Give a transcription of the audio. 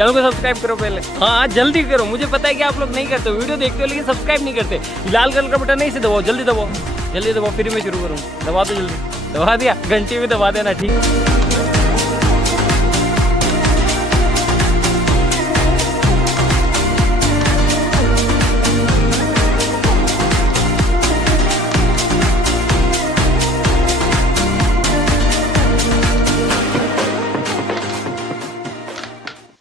Channel को subscribe करो पहले। हाँ जल्दी करो, मुझे पता है कि आप लोग नहीं करते हो, वीडियो देखते हो लेकिन सब्सक्राइब नहीं करते। लाल कलर का बटन नहीं से दबाओ, जल्दी दबाओ, जल्दी दबाओ, फिर मैं शुरू करूँ। दबा दो जल्दी, दबा दिया, घंटी भी दबा देना, ठीक।